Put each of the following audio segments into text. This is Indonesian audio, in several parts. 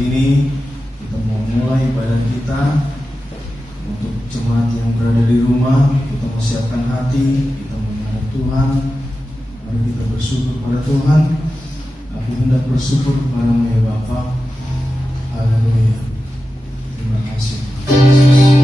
ini kita mau mulai ibadah kita. Untuk jemaat yang berada di rumah, kita mau siapkan hati, kita menghadap Tuhan. Mari kita bersyukur pada Tuhan. Aku hendak bersyukur kepadamu ya Bapa. Haleluya. Terima kasih Yesus.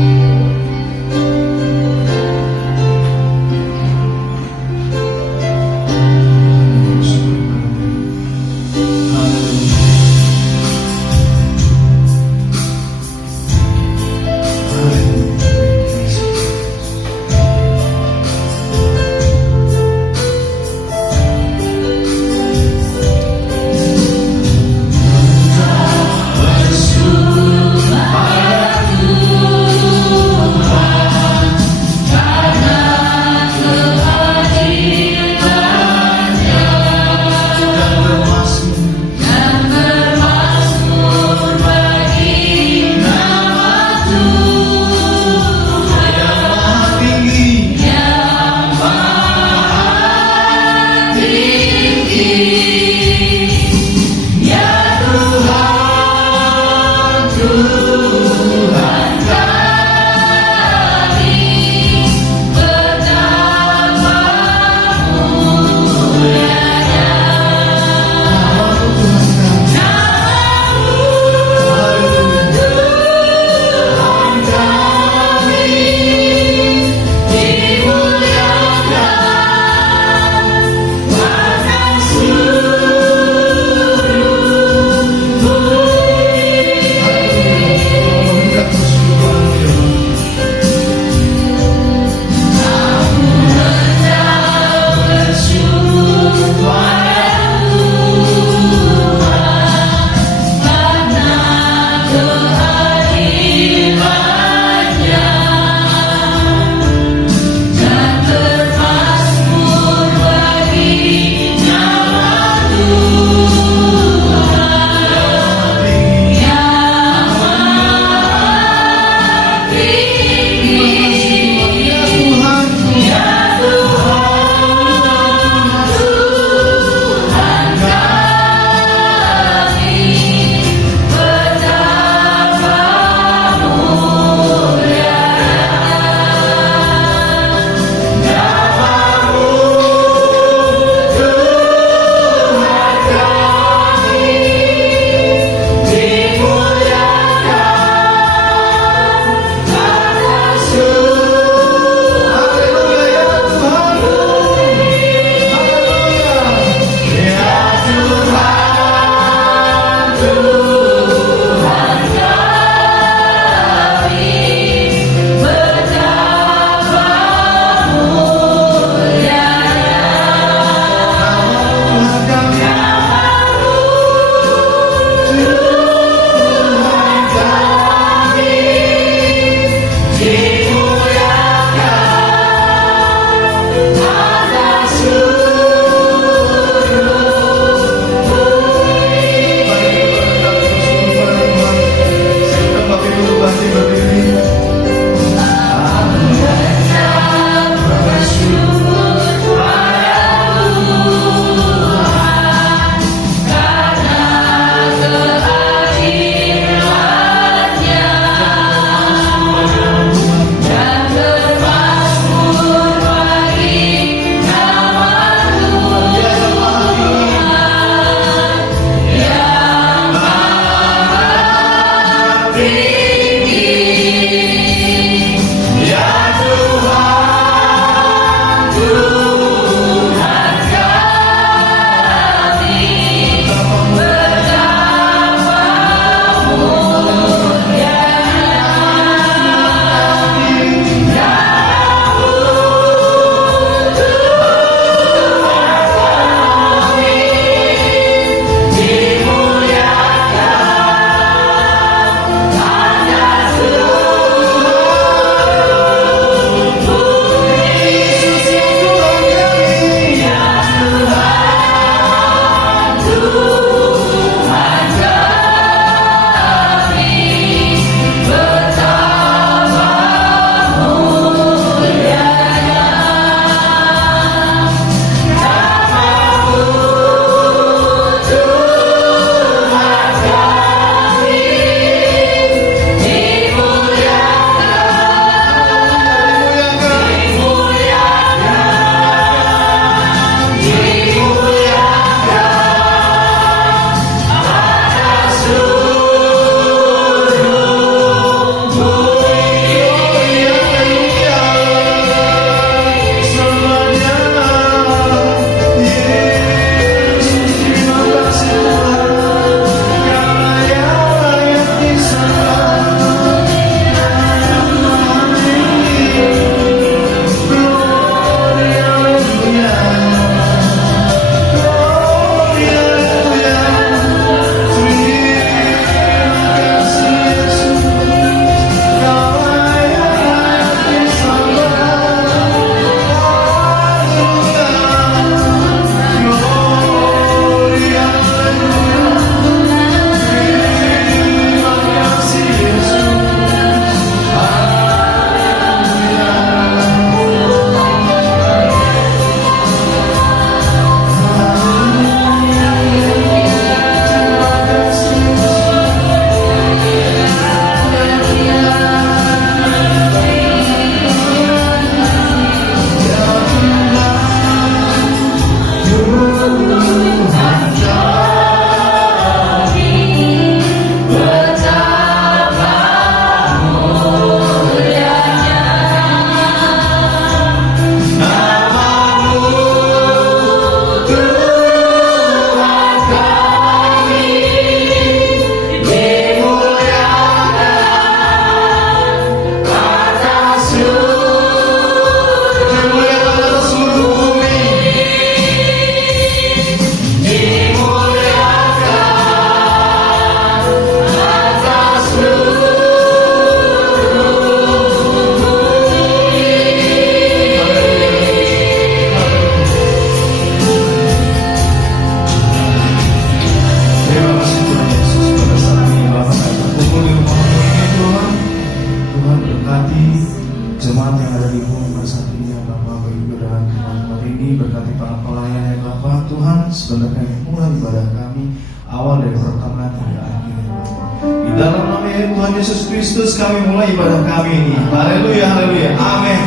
nama Tuhan Yesus Kristus kami mulai ibadah kami ini. Haleluya, haleluya, amin,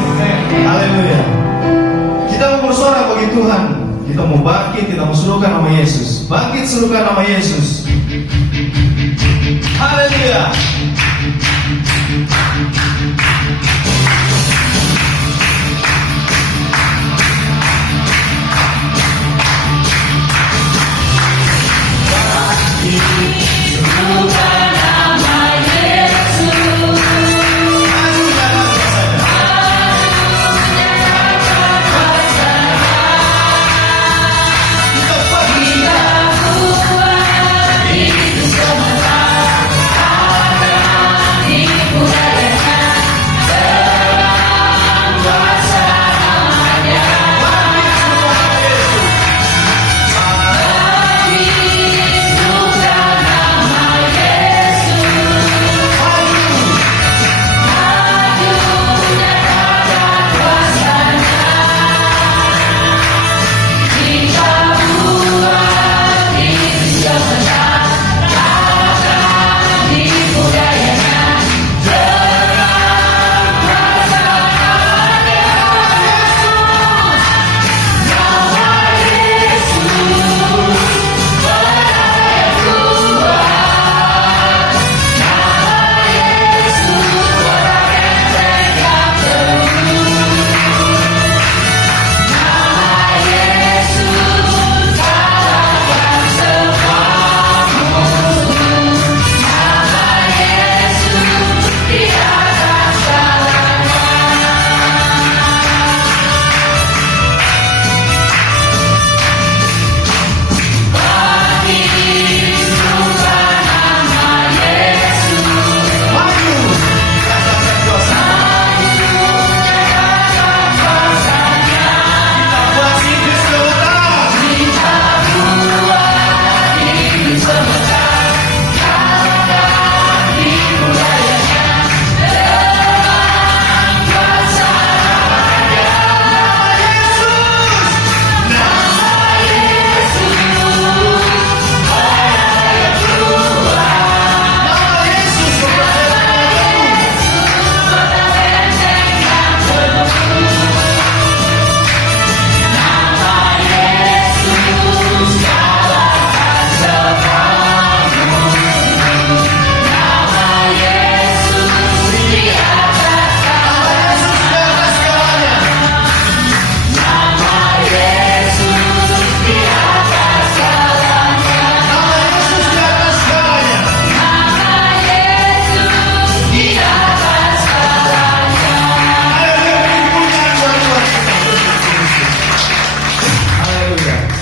haleluya. Kita mau bersorak bagi Tuhan. Kita mau bangkit, kita mau serukan nama Yesus. Bangkit, serukan nama Yesus. Haleluya.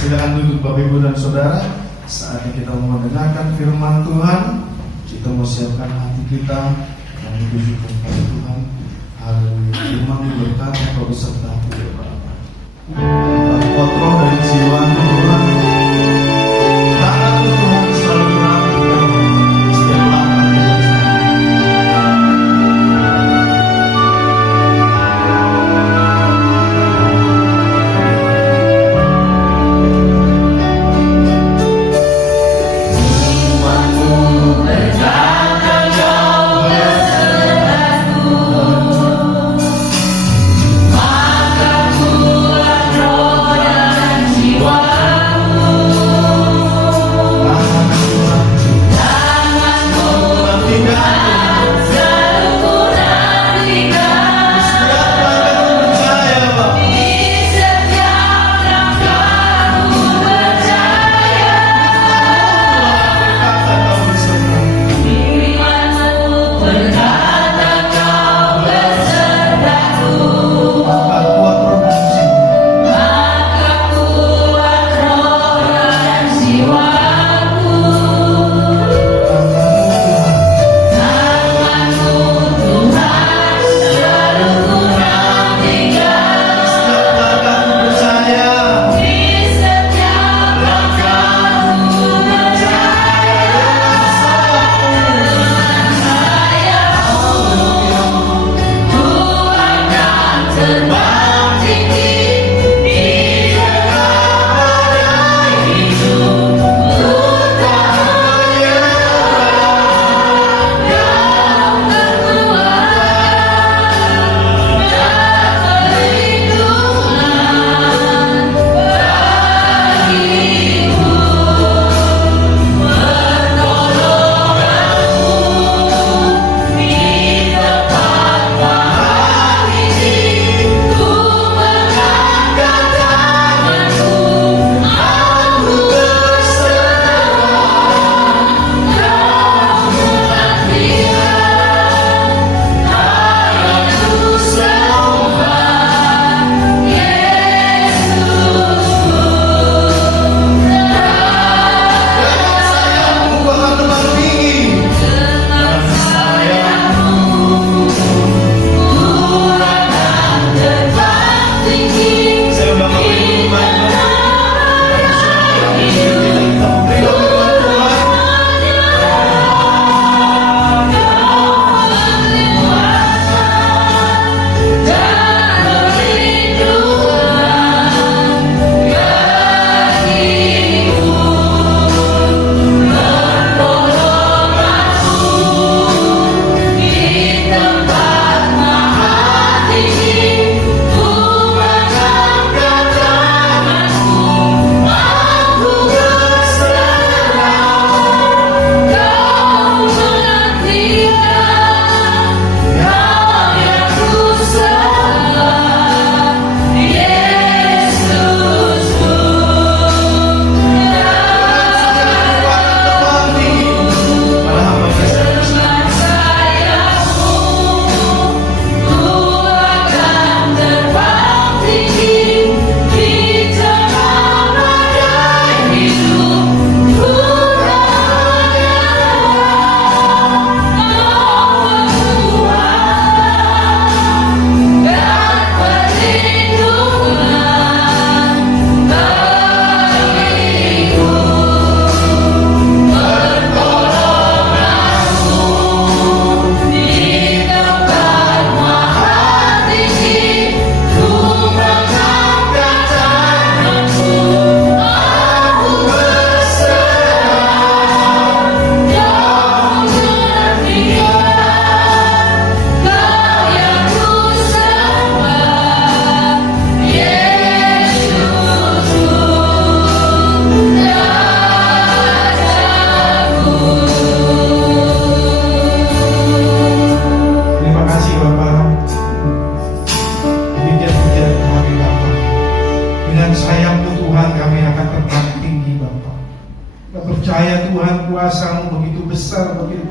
Silakan duduk Bapak Ibu dan Saudara. Saatnya kita mau mendengarkan firman Tuhan. Kita mau siapkan hati kita dan ditujukan kepada Tuhan. Haleluya. Firman berkata kau beserta aku ya Bapa. Kontrol dari jiwa Tuhan. Tangan Tuhan selalu menantikan setiap langkah Tuhan. Maka kuat roh dan jiwa.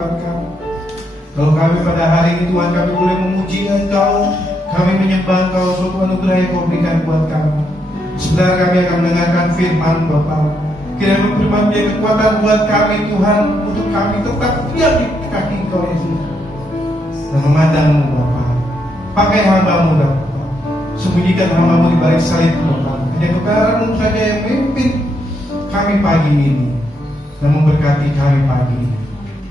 kehidupan kami. Kalau kami pada hari ini Tuhan, kami boleh memuji Engkau, kami menyembah Engkau, suatu anugerah yang Kau berikan buat kami. Sebentar kami akan mendengarkan firman Bapa. Kiranya firman menjadi kekuatan buat kami Tuhan, untuk kami tetap diam di kaki Engkau Yesus dan memandang-Mu Bapa. Pakai hamba-Mu Bapa, sembunyikan hamba-Mu di balik salib Bapa. Hanya kebenaran-Mu saja yang memimpin kami pagi ini dan memberkati kami pagi ini.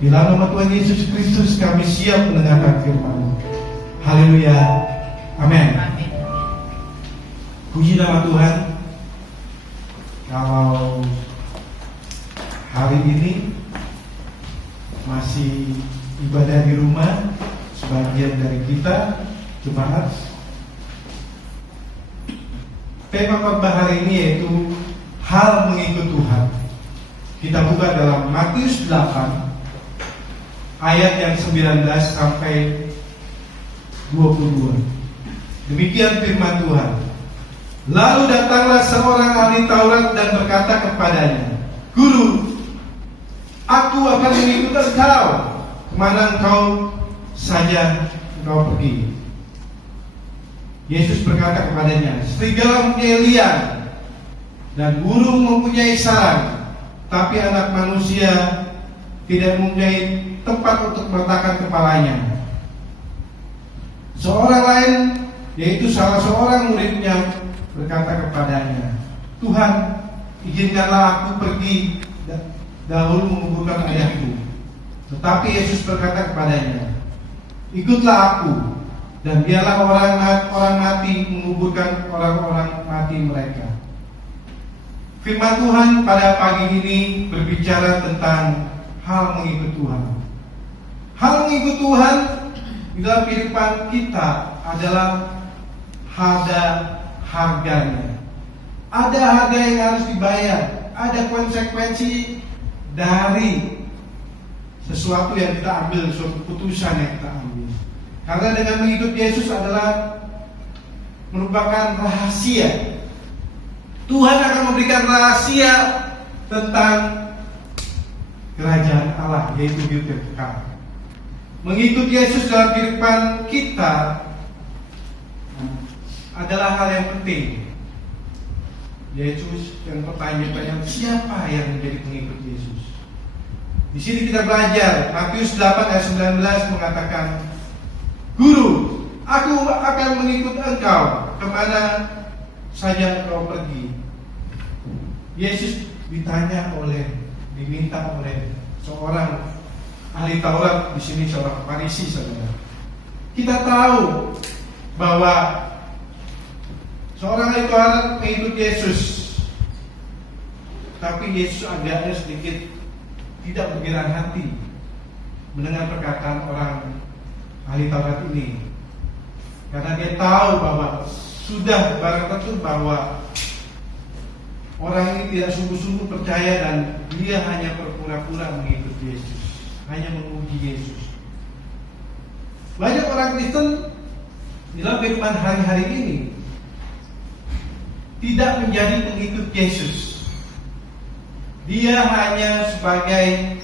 Di dalam nama Tuhan Yesus Kristus kami siap mendengarkan firman-Mu. Haleluya. Amin. Puji nama Tuhan. Kalau hari ini masih ibadah di rumah, sebagian dari kita jemaat, tema khotbah hari ini yaitu hal mengikut Tuhan. Kita buka dalam Matius 8 ayat yang 19 sampai 22. Demikian firman Tuhan. Lalu datanglah seorang ahli Taurat dan berkata kepadanya, Guru, aku akan mengikut engkau kemana engkau saja engkau pergi. Yesus berkata kepadanya, serigala mempunyai liang dan burung mempunyai sarang, tapi anak manusia tidak mempunyai tempat untuk meletakkan kepalanya. Seorang lain, yaitu salah seorang muridnya, berkata kepadanya, Tuhan, izinkanlah aku pergi dahulu menguburkan ayahku. Tetapi Yesus berkata kepadanya, ikutlah aku, dan biarlah orang mati menguburkan orang-orang mati mereka. Firman Tuhan pada pagi ini berbicara tentang hal mengikut Tuhan. Hal mengikut Tuhan di dalam kehidupan kita adalah ada harganya. Ada harga yang harus dibayar. Ada konsekuensi dari sesuatu yang kita ambil, suatu keputusan yang kita ambil. Karena dengan mengikut Yesus adalah merupakan rahasia. Tuhan akan memberikan rahasia tentang kerajaan Allah, yaitu hidup yang kekal. Mengikut Yesus dalam kehidupan kita adalah hal yang penting. Yesus yang pertanyaan, siapa yang menjadi pengikut Yesus? Di sini kita belajar, Matius 8 ayat 19 mengatakan, Guru, aku akan mengikut engkau kemana saja engkau pergi. Yesus diminta oleh seorang ahli Taurat, di sini seorang Farisi, saudara. Kita tahu bahwa seorang ahli Taurat mengikut Yesus, tapi Yesus agaknya sedikit tidak bergerak hati mendengar perkataan orang ahli Taurat ini, karena dia tahu bahwa sudah barang tentu bahwa orang ini tidak sungguh-sungguh percaya dan dia hanya berpura-pura mengikut Yesus, hanya memuji Yesus. Banyak orang Kristen dalam kehidupan hari-hari ini tidak menjadi pengikut Yesus. Dia hanya sebagai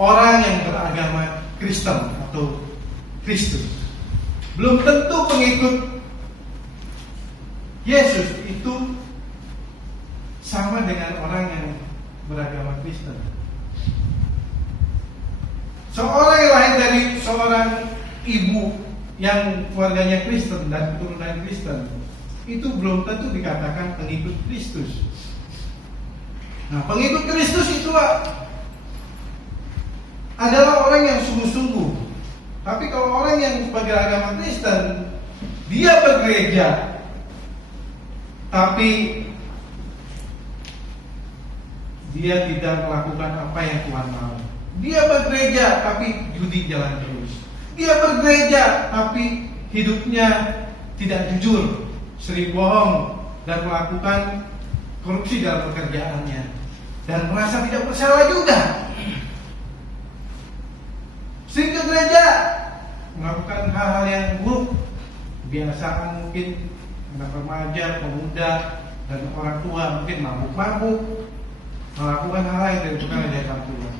orang yang beragama Kristen atau Kristus. Belum tentu pengikut Yesus itu sama dengan orang yang beragama Kristen. Seorang yang lahir dari seorang ibu yang keluarganya Kristen dan keturunan Kristen, itu belum tentu dikatakan pengikut Kristus. Nah, pengikut Kristus itu adalah orang yang sungguh-sungguh. Tapi kalau orang yang sebagai agama Kristen, dia bergereja, tapi dia tidak melakukan apa yang Tuhan mau. Dia bergereja, tapi judi jalan terus. Dia bergereja, tapi hidupnya tidak jujur, sering bohong, dan melakukan korupsi dalam pekerjaannya, dan merasa tidak bersalah juga. Sering ke gereja, melakukan hal-hal yang buruk, kebiasaan mungkin anak remaja, pemuda, dan orang tua mungkin mabuk-mabuk, melakukan hal yang tidak dilakukan oleh Tuhan.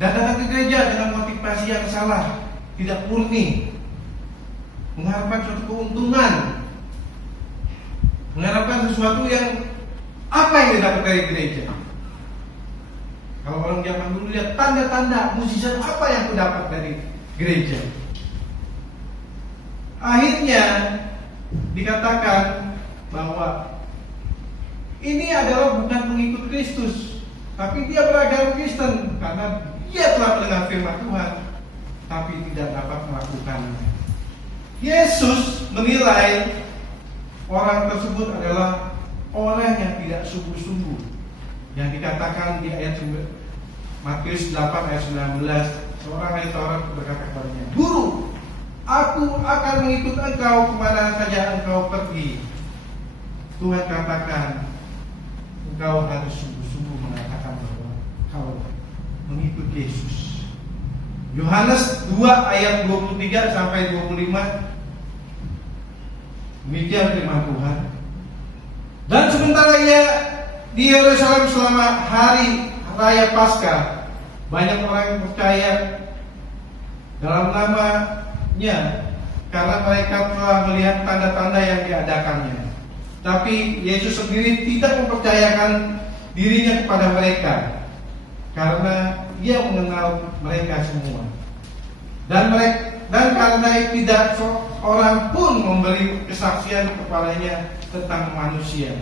dan datang ke gereja dengan motivasi yang salah, tidak murni, mengharapkan suatu keuntungan, mengharapkan sesuatu yang apa yang didapat dari gereja. Kalau orang zaman dulu lihat tanda-tanda mukjizat apa yang kudapat dari gereja. Akhirnya dikatakan bahwa ini adalah bukan pengikut Kristus, tapi dia beragama Kristen karena dia telah mendengar firman Tuhan, tapi tidak dapat melakukannya. Yesus menilai orang tersebut adalah orang yang tidak sungguh-sungguh, yang dikatakan di ayat Matius 8 ayat 19, seorang ahli Taurat berkata kepadanya, "Guru, aku akan mengikut engkau kemana saja engkau pergi." Tuhan katakan, engkau harus sungguh-sungguh mengatakan bahwa kau mengikut Yesus. Yohanes 2 ayat 23 sampai 25. Demikian firman Tuhan. Dan sementara ia di Yerusalem selama hari raya Paskah, banyak orang yang percaya dalam namanya karena mereka telah melihat tanda-tanda yang diadakannya. Tapi Yesus sendiri tidak mempercayakan dirinya kepada mereka karena Ia mengenal mereka semua. Dan karena tidak seorang pun memberi kesaksian kepadanya tentang manusia,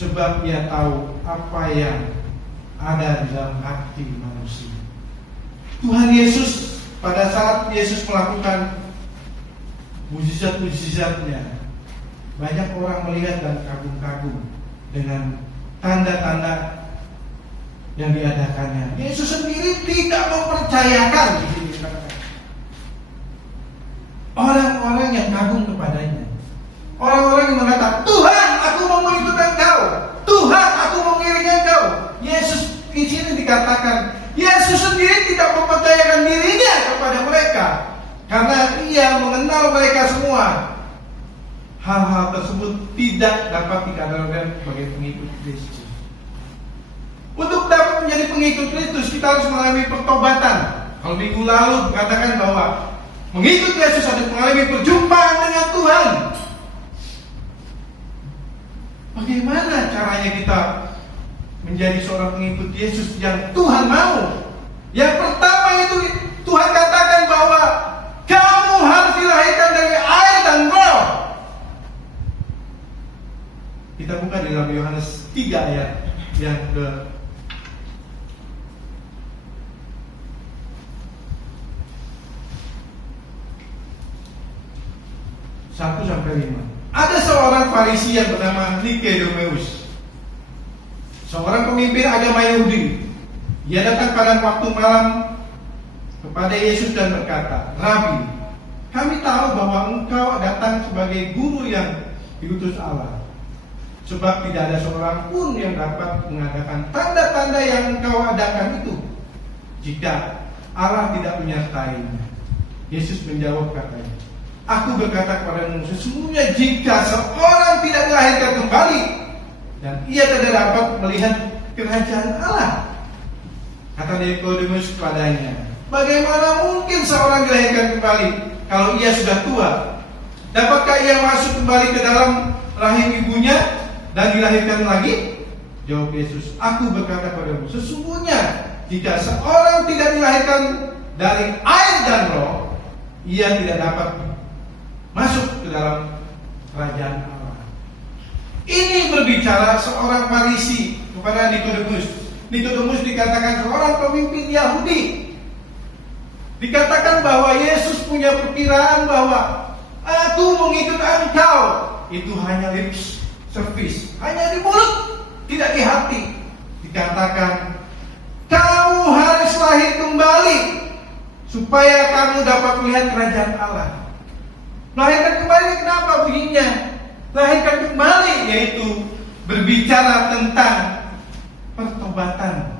sebab Ia tahu apa yang ada di dalam hati manusia. Tuhan Yesus pada saat Yesus melakukan mukjizat-mukjizatnya, banyak orang melihat dan kagum-kagum dengan tanda-tanda yang diadakannya. Yesus sendiri tidak mempercayakan di sini. Orang-orang yang kagum kepadanya, orang-orang yang mengatakan, "Tuhan, aku mau mengikut engkau. Tuhan, aku mau mengiringi engkau." Yesus di sini dikatakan, Yesus sendiri tidak mempercayakan dirinya kepada mereka karena Ia mengenal mereka semua. Hal-hal tersebut tidak dapat dikatakan sebagai pengikut Kristus. Untuk dapat menjadi pengikut Kristus, kita harus mengalami pertobatan. Kalau minggu lalu katakan bahwa mengikut Yesus harus mengalami perjumpaan dengan Tuhan. Bagaimana caranya kita menjadi seorang pengikut Yesus yang Tuhan mau? Yang pertama itu Tuhan katakan bahwa kamu harus dilahirkan dari air dan roh. Kita buka di dalam Yohanes 3 ayat yang ke 1 sampai 5. Ada seorang Farisi yang bernama Nikodemus, seorang pemimpin agama Yahudi. Ia datang pada waktu malam kepada Yesus dan berkata, "Rabi, kami tahu bahwa engkau datang sebagai guru yang diutus Allah. Sebab tidak ada seorang pun yang dapat mengadakan tanda-tanda yang engkau adakan itu jika Allah tidak menyertainya." Yesus menjawab katanya, "Aku berkata kepadamu, sesungguhnya jika seorang tidak dilahirkan kembali, dan ia tidak dapat melihat kerajaan Allah." Kata Nikodemus kepadanya, "Bagaimana mungkin seorang dilahirkan kembali kalau ia sudah tua? Dapatkah ia masuk kembali ke dalam rahim ibunya dan dilahirkan lagi?" Jawab Yesus, "Aku berkata kepadamu, sesungguhnya jika seorang tidak dilahirkan dari air dan roh, ia tidak dapat masuk ke dalam kerajaan Allah." Ini berbicara seorang Farisi kepada Nikodemus. Nikodemus dikatakan seorang pemimpin Yahudi. Dikatakan bahwa Yesus punya perkiraan bahwa aku mengikut engkau itu hanya lip service, hanya di mulut, tidak di hati. Dikatakan kamu harus lahir kembali supaya kamu dapat melihat kerajaan Allah. Lahirkan kembali kenapa bunyinya? Lahirkan kembali yaitu berbicara tentang pertobatan.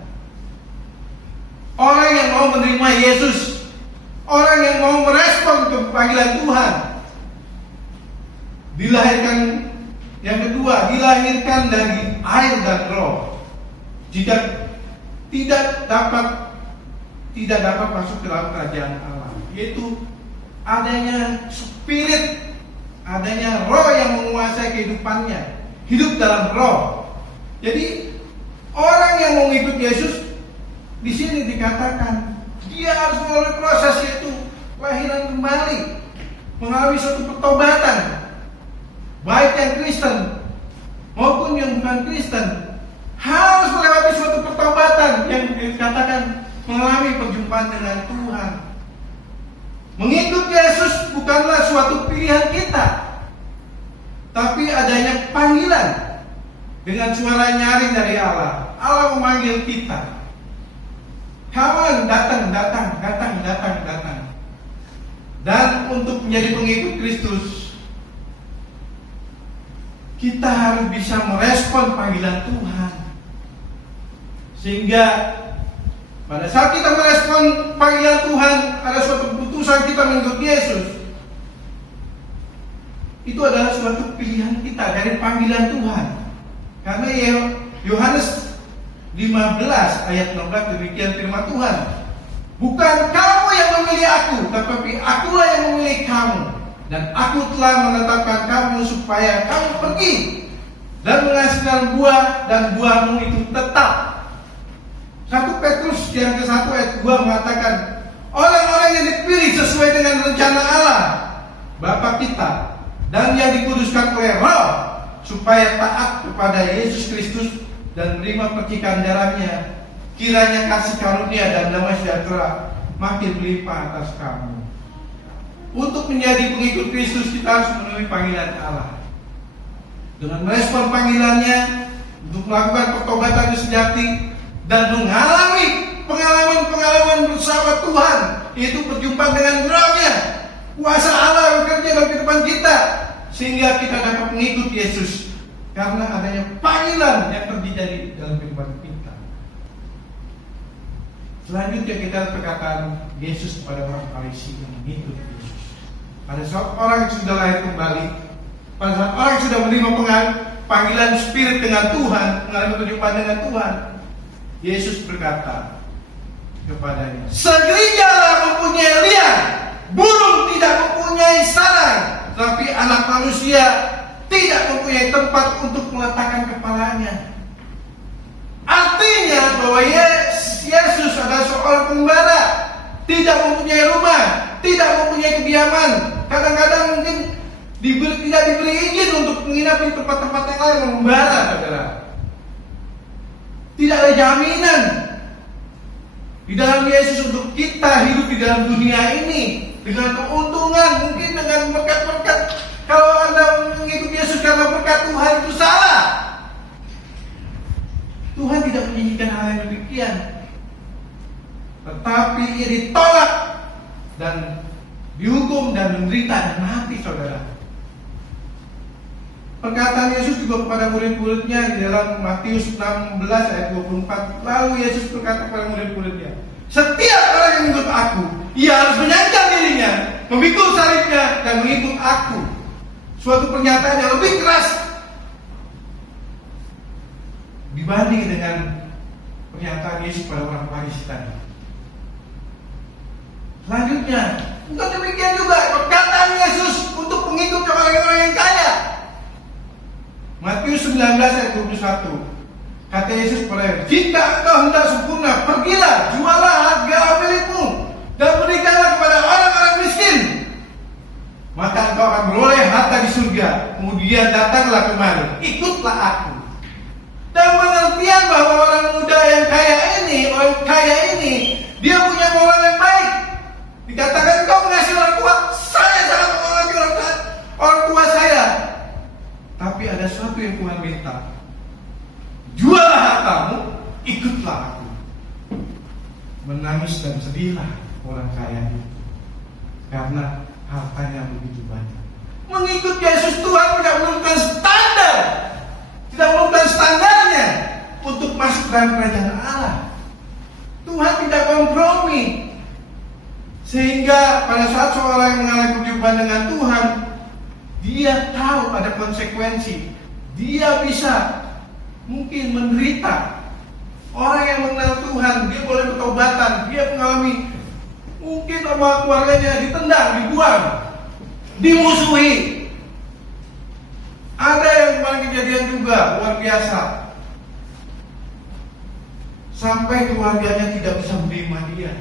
Orang yang mau menerima Yesus, orang yang mau merespon ke panggilan Tuhan, dilahirkan. Yang kedua, dilahirkan dari air dan roh. Jika tidak dapat tidak dapat masuk ke dalam kerajaan Allah, yaitu adanya spirit, adanya roh yang menguasai kehidupannya, hidup dalam roh. Jadi orang yang mau ngikut Yesus di sini dikatakan dia harus melalui proses, yaitu kelahiran kembali, mengalami suatu pertobatan, baik yang Kristen maupun yang bukan Kristen, harus melewati suatu pertobatan yang dikatakan mengalami perjumpaan dengan Tuhan. Mengikut Yesus bukanlah suatu pilihan kita, tapi adanya panggilan dengan suara nyaring dari Allah. Allah memanggil kita. Kawan, datang. Dan untuk menjadi pengikut Kristus, kita harus bisa merespon panggilan Tuhan. Sehingga pada saat kita merespon panggilan Tuhan, ada suatu keputusan kita mengikut Yesus. Itu adalah suatu pilihan kita dari panggilan Tuhan. Karena Yohanes 15 ayat 16 demikian firman Tuhan. Bukan kamu yang memilih aku, tetapi akulah yang memilih kamu. Dan aku telah menetapkan kamu supaya kamu pergi dan menghasilkan buah, dan buahmu itu tetap. 1 Petrus yang ke-1 ayat 2 mengatakan, orang-orang yang dipilih sesuai dengan rencana Allah Bapa kita, dan yang dikuduskan oleh Roh, supaya taat kepada Yesus Kristus dan menerima percikan darahnya, kiranya kasih karunia dan damai sejahtera makin melimpah atas kamu. Untuk menjadi pengikut Kristus, kita harus memenuhi panggilan Allah. Dengan merespon panggilannya, untuk melakukan pertobatan yang sejati, dan mengalami pengalaman-pengalaman bersama Tuhan, yaitu berjumpa dengan Roh-Nya, kuasa Allah bekerja dalam kehidupan kita, sehingga kita dapat mengikut Yesus karena adanya panggilan yang terjadi dalam kehidupan kita. Selanjutnya kita perkataan Yesus kepada orang Farisi yang mengikut Yesus. Pada saat orang yang sudah lahir kembali, pada saat orang yang sudah menerima panggilan spirit dengan Tuhan, mengalami perjumpaan dengan Tuhan, Yesus berkata kepadanya, serigala mempunyai liang, burung tidak mempunyai sarang, tapi anak manusia tidak mempunyai tempat untuk meletakkan kepalanya. Artinya bahwa Yesus adalah seorang pembala, tidak mempunyai rumah, tidak mempunyai kediaman. Kadang-kadang mungkin tidak diberi izin untuk menginap di tempat-tempat yang lain, membara, saudara. Tidak ada jaminan di dalam Yesus untuk kita hidup di dalam dunia ini dengan keuntungan, mungkin dengan berkat-berkat. Kalau Anda mengikut Yesus karena berkat Tuhan, itu salah. Tuhan tidak menjanjikan hal yang demikian. Tetapi ia ditolak dan dihukum dan menderita dan mati, saudara. Perkataan Yesus juga kepada murid-muridnya di dalam Matius 16 ayat 24. Lalu Yesus berkata kepada murid-muridnya, setiap orang yang mengikut aku, ia harus menyangkal dirinya, memikul salibnya, dan mengikut aku. Suatu pernyataan yang lebih keras dibanding dengan pernyataan Yesus pada orang Farisi tadi. Selanjutnya, bukan demikian juga perkataan Yesus untuk pengikut orang-orang yang kaya. Matius 19 ayat 21. Kata Yesus kepada, jika engkau hendak sempurna, pergilah, jualah harga milikmu, dan berikanlah kepada orang-orang miskin, maka engkau akan beroleh harta di surga. Kemudian datanglah kemari, ikutlah aku. Dan pengertian bahwa orang muda yang kaya ini, dia punya moral yang baik. Dikatakan engkau mengasihi orang tua, saya sangat mengasihi orang tua saya. Tapi ada sesuatu yang Tuhan minta, jualah hartamu, ikutlah aku. Menangis dan sedihlah orang kaya itu karena hartanya begitu banyak. Mengikut Yesus, Tuhan tidak menurunkan standar, tidak menurunkan standarnya untuk masuk dalam kerajaan Allah. Tuhan tidak kompromi, sehingga pada saat seorang yang mengalami perjumpaan dengan Tuhan, dia tahu ada konsekuensi. Dia bisa mungkin menderita Orang yang mengenal Tuhan, dia boleh bertobatan, dia mengalami mungkin sama keluarganya ditendang, dibuang, dimusuhi. Ada yang kemarin kejadian juga luar biasa, sampai keluarganya tidak bisa menerima dia.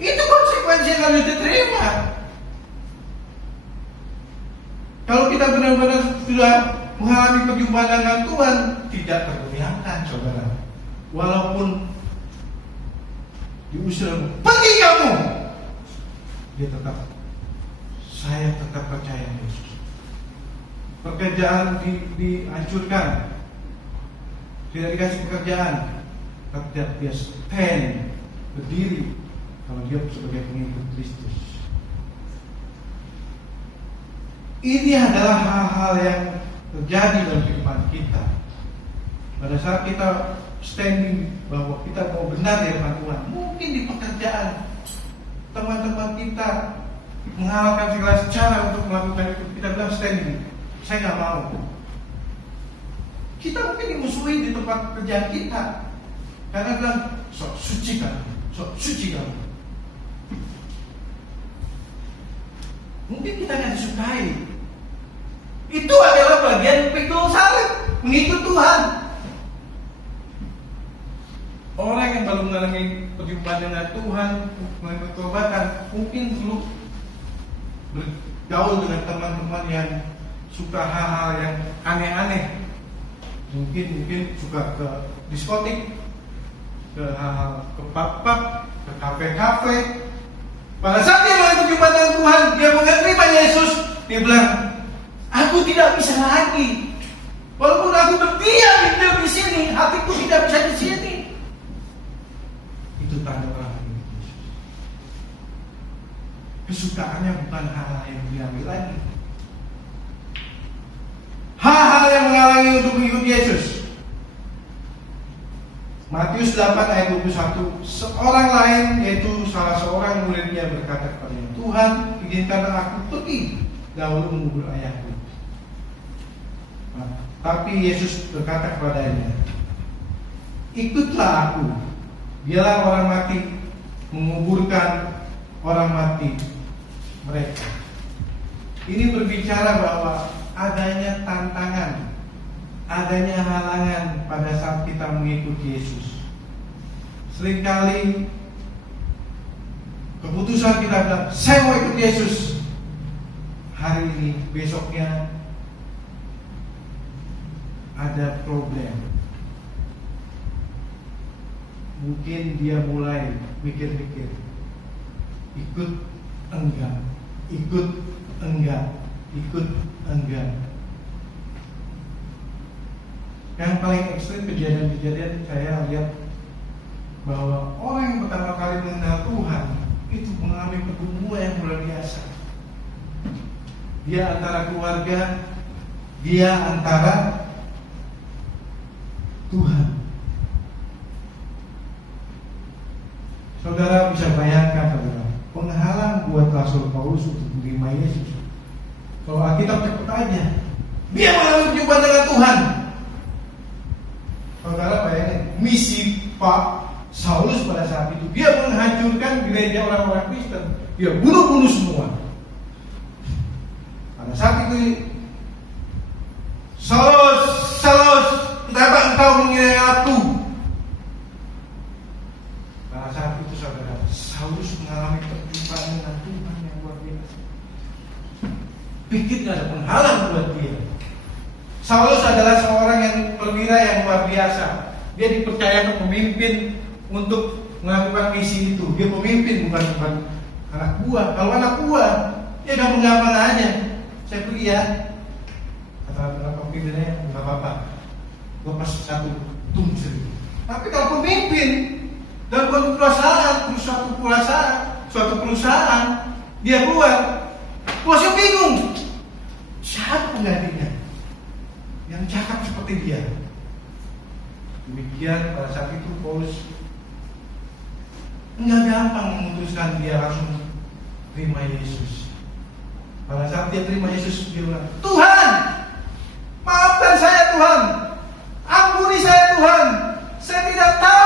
Itu konsekuensi yang harus diterima. Kalau kita benar-benar sudah mengalami perjumpaan dengan Tuhan, tidak tergoyahkan, saudara. Walaupun diusir, pergi kamu, dia tetap, saya tetap percaya Yesus. Pekerjaan dihancurkan, tidak dikasih pekerjaan, tetap dia stand, berdiri, kalau dia sebagai pengikut Kristus. Ini adalah hal-hal yang terjadi dalam kehidupan kita. Pada saat kita standing bahwa kita mau benar di hadapan Tuhan, mungkin di pekerjaan teman-teman kita menghalalkan segala cara untuk melakukan itu, kita bilang standing, saya nggak mau. Kita mungkin dimusuhi di tempat kerjaan kita karena bilang sok suci kamu, sok suci kamu. Mungkin kita nggak disukai. Itu adalah bagian pikul salib, mengikut Tuhan. Orang yang baru mengalami perjumpaan dengan Tuhan, mengalami pertobatan, mungkin dulu bergaul dengan teman-teman yang suka hal-hal yang aneh-aneh. Mungkin suka ke diskotik, ke hal-hal, ke pub-pub, ke kafe-kafe. Pada saat dia mengalami perjumpaan dengan Tuhan, dia menerima Yesus, dia bilang, aku tidak bisa lagi. Walaupun aku berdiam di sini, hatiku tidak bisa di sini. Itu tanda orang yang Yesus. Kesukaannya bukan hal-hal yang diambil lagi, hal-hal yang menghalangi untuk mengikut Yesus. Matius 8 ayat 21, seorang lain, yaitu salah seorang muridnya, berkata kepadanya, Tuhan, izinkanlah aku pergi dahulu mengubur ayahku. Tapi Yesus berkata kepadanya, ikutlah aku, biarlah orang mati menguburkan orang mati mereka. Ini berbicara bahwa adanya tantangan, adanya halangan pada saat kita mengikuti Yesus. Seringkali keputusan kita bilang, saya mau ikut Yesus hari ini, besoknya ada problem. Mungkin dia mulai mikir-mikir, ikut enggak, ikut enggak, ikut enggak. Yang paling ekstrim kejadian-kejadian saya lihat bahwa orang yang pertama kali mengenal Tuhan itu mengalami pergumulan yang luar biasa. Dia antara keluarga, dia antara Tuhan. Saudara bisa bayangkan, saudara, penghalang buat Rasul Paulus untuk menerima Yesus. Kalau Alkitab cepet aja, dia mengalami perjumpaan dengan Tuhan. Saudara bayangin, misi Pak Saulus pada saat itu, dia menghancurkan gereja orang-orang Kristen, dia bunuh-bunuh semua. Pada saat itu, Saulus, kenapa engkau menghina aku? Pada saat itu, saudara, Saulus mengalami perjumpaan dengan Tuhan yang luar biasa. Pikir gak ada penghalang buat dia. Saulus adalah seorang yang perwira yang luar biasa. Dia dipercayakan pemimpin untuk melakukan misi itu. Dia pemimpin, bukan anak buah. Kalau anak buah, dia gampang-gampang aja. Saya pergi ya. Kata pemimpinnya, nggak apa-apa, lepas satu tumsel. Tapi kalau pemimpin dalam suatu perusahaan, dia buat, bosnya bingung, siapa penggantinya yang cakap seperti dia. Demikian pada saat itu Paulus nggak gampang memutuskan dia langsung terima Yesus. Pada saat dia terima Yesus, dia bilang, Tuhan, maafkan saya Tuhan, ampuni saya Tuhan, saya tidak tahu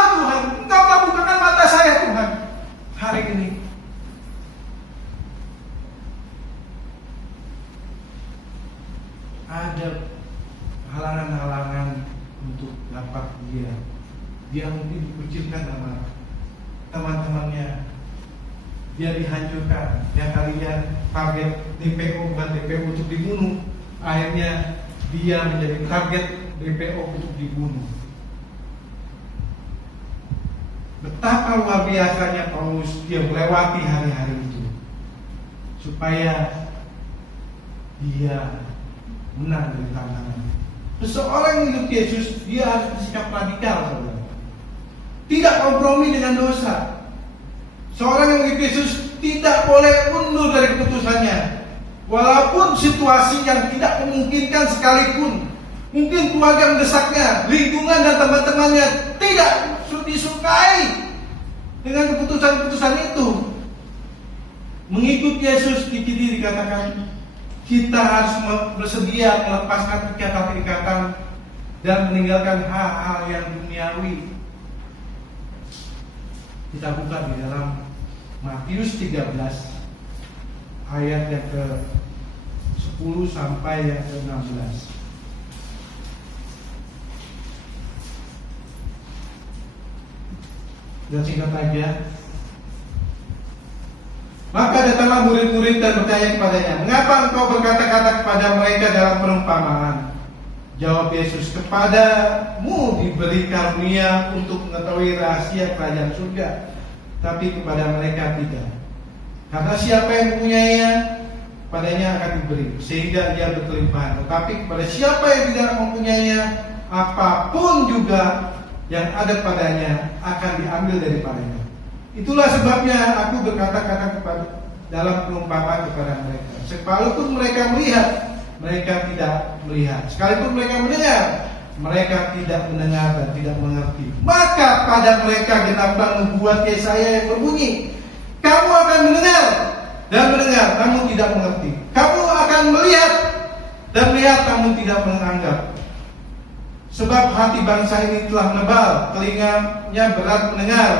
teman-temannya. Dia dihancurkan. Ya kalian target DPO bukan DPO untuk dibunuh. Akhirnya dia menjadi target DPO untuk dibunuh. Betapa luar biasanya Paulus dia melewati hari-hari itu supaya dia menang dari tantangan. Seseorang yang hidup Yesus, dia harus bersikap radikal, saudara. Tidak kompromi dengan dosa. Seorang yang hidup Yesus tidak boleh mundur dari keputusannya, walaupun situasi yang tidak memungkinkan sekalipun. Mungkin keluarga mendesaknya, lingkungan dan teman-temannya tidak disukai dengan keputusan-keputusan itu. Mengikut Yesus dikatakan kita harus bersedia melepaskan ikatan-ikatan dan meninggalkan hal-hal yang duniawi. Kita buka di dalam Matius 13 ayat yang ke-10 sampai yang ke-16. Dan singkat aja. Maka datanglah murid-murid dan bertanya kepadanya, "Mengapa engkau berkata-kata kepada mereka dalam perumpamaan?" Jawab Yesus, "Kepadamu diberi karunia untuk mengetahui rahasia kerajaan surga, tapi kepada mereka tidak. Karena siapa yang mempunyainya, padanya akan diberi, sehingga dia berkelimpahan. Tetapi kepada siapa yang tidak mempunyainya, apapun juga yang ada padanya akan diambil daripadanya. Itulah sebabnya aku berkata-kata kepada dalam perumpamaan kepada mereka. Sekalipun mereka melihat, mereka tidak melihat. Sekalipun mereka mendengar, mereka tidak mendengar dan tidak mengerti. Maka pada mereka genaplah nubuat Yesaya yang berbunyi, kamu akan mendengar dan mendengar, namun tidak mengerti. Kamu akan melihat dan melihat, namun tidak menganggap. Sebab hati bangsa ini telah menebal, telinganya berat mendengar,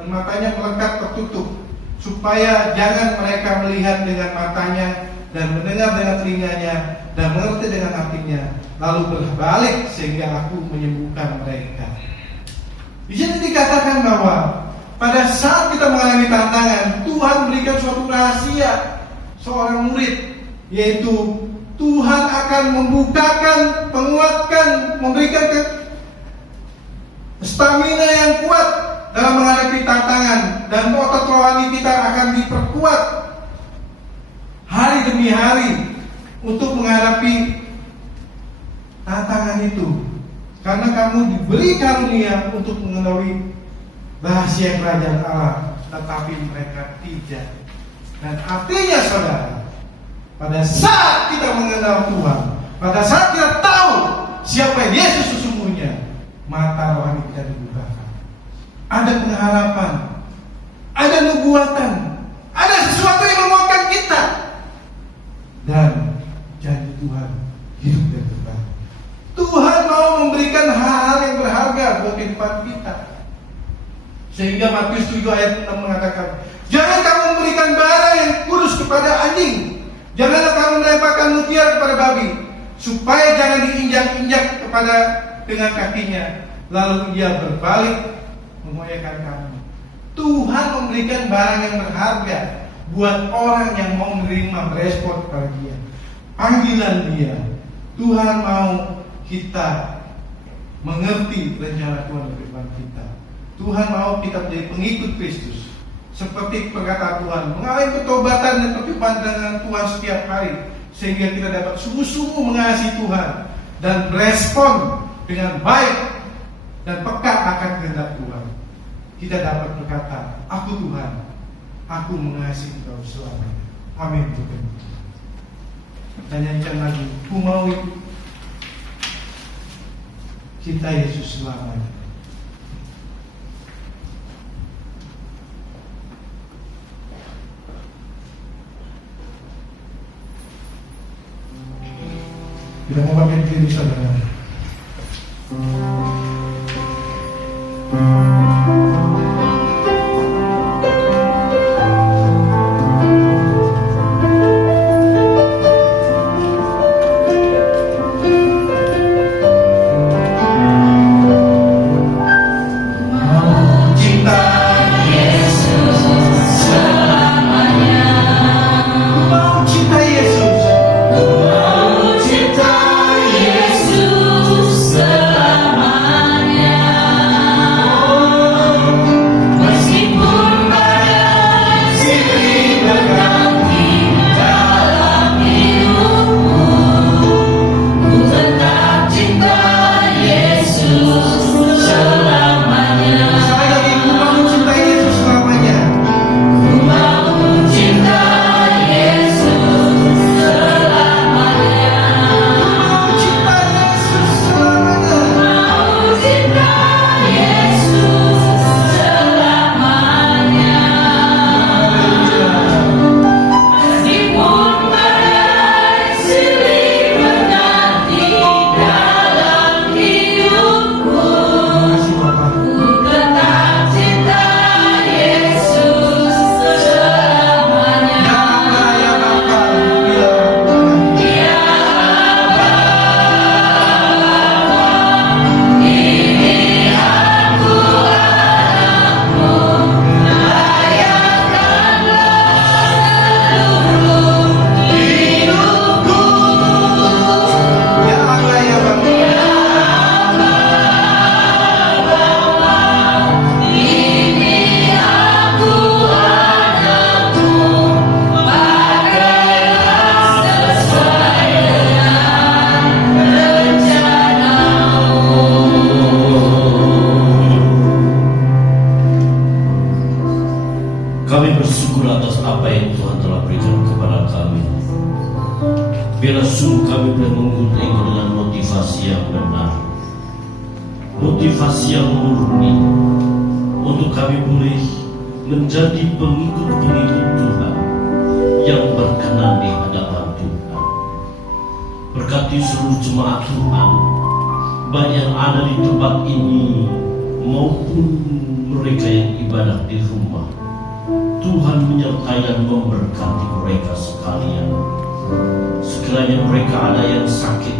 dan matanya melekat tertutup, supaya jangan mereka melihat dengan matanya, dan mendengar dengan telinganya, dan mengerti dengan hatinya, lalu berbalik sehingga aku menyembuhkan mereka. Di sini dikatakan bahwa pada saat kita mengalami tantangan, Tuhan berikan suatu rahasia seorang murid, yaitu Tuhan akan membukakan, menguatkan, memberikan stamina yang kuat dalam menghadapi tantangan, dan otot rohani kita akan diperkuat hari demi hari untuk menghadapi tantangan itu. Karena kamu diberi karunia untuk mengetahui rahasia kerajaan Allah, tetapi mereka tidak. Dan artinya saudara, pada saat kita mengenal Tuhan, pada saat kita tahu siapa Yesus sesungguhnya, mata rohani kita dibukakan. Ada pengharapan, ada nubuatan, ada sesuatu yang menguatkan kita, dan janji Tuhan hidup dan kekal. Tuhan mau memberikan hal-hal yang berharga buat kehidupan kita. Sehingga Matius 7 ayat 6 mengatakan, jangan kamu memberikan barang yang kudus kepada anjing, janganlah kamu melemparkan mutiara kepada babi, supaya jangan diinjak-injak kepada dengan kakinya, lalu ia berbalik mengoyakkan kamu. Tuhan memberikan barang yang berharga buat orang yang mau menerima, merespon kepada Dia, panggilan Dia. Tuhan mau kita mengerti rencana Tuhan untuk kehidupan kita. Tuhan mau kita menjadi pengikut Kristus, seperti perkataan Tuhan, mengalami pertobatan dan perjumpaan dengan Tuhan setiap hari, sehingga kita dapat sungguh-sungguh mengasihi Tuhan dan berespon dengan baik dan peka akan kehendak Tuhan. Kita dapat berkata, aku Tuhan, aku mengasihi Engkau selamanya. Amin. Dan nyanyikan lagi, ku mau ikut cinta Yesus selamanya. Kita mau pakai diri saudara. Cinta Yesus Kami bersyukur atas apa yang Tuhan telah berikan kepada kami. Biarlah sungguh kami boleh mengikuti Engkau dengan motivasi yang benar, motivasi yang murni, untuk kami boleh menjadi pengikut-pengikut Tuhan yang berkenan di hadapan Tuhan. Berkati seluruh jemaat Tuhan, baik yang ada di tempat ini maupun mereka yang ibadah di rumah. Tuhan menyertai dan memberkati mereka sekalian. Sekiranya mereka ada yang sakit,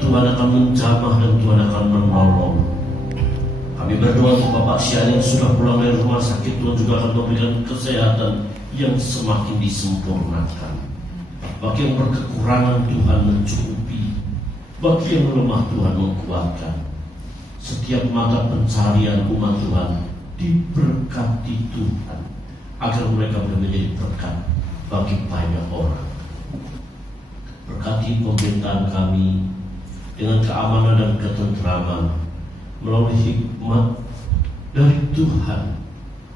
Tuhan akan menjamah dan Tuhan akan menolong. Kami berdoa untuk Bapak Sian yang sudah pulang dari rumah sakit, Tuhan juga akan memberikan kesehatan yang semakin disempurnakan. Bagi yang berkekurangan, Tuhan mencukupi. Bagi yang lemah, Tuhan menguatkan. Setiap mata pencarian umat Tuhan diberkati Tuhan, agar mereka boleh menjadi berkat bagi banyak orang. Berkati pemerintahan kami dengan keamanan dan ketentraman melalui hikmat dari Tuhan.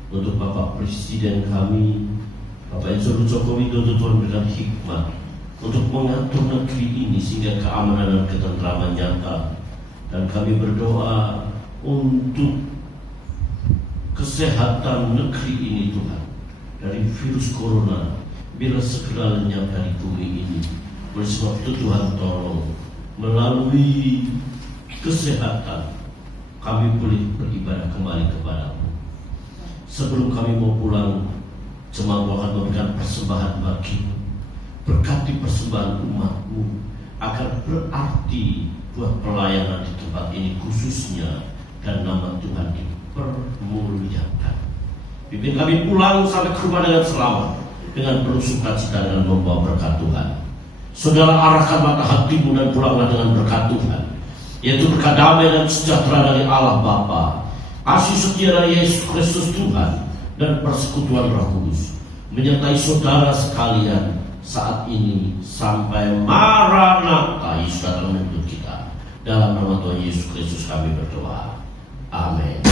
Untuk Bapak Presiden kami, Bapak Insinyur Joko Widodo, Tuhan berikan hikmat untuk mengatur negeri ini sehingga keamanan dan ketentraman nyata. Dan kami berdoa untuk kesehatan negeri ini Tuhan, dari virus corona, biar segera lenyap dari bumi ini. Oleh sebab itu Tuhan tolong, melalui kesehatan kami boleh beribadah kembali kepadamu. Sebelum kami mau pulang, jemaat akan memberikan persembahan bagimu. Berkati persembahan umatmu agar berarti buat pelayanan di tempat ini khususnya, dan nama Tuhan dipermuliakan. Pimpin kami pulang sampai ke rumah dengan selamat, dengan penuh sukacita dan membawa berkat Tuhan. Saudara, arahkan mata hatimu dan pulanglah dengan berkat Tuhan, yaitu berkat damai dan sejahtera dari Allah Bapa, kasih setia dari Yesus Kristus Tuhan, dan persekutuan Roh Kudus menyertai saudara sekalian saat ini sampai Maranatha, Yesus datang menuntut kita. Dalam nama Tuhan Yesus Kristus kami berdoa. Amin.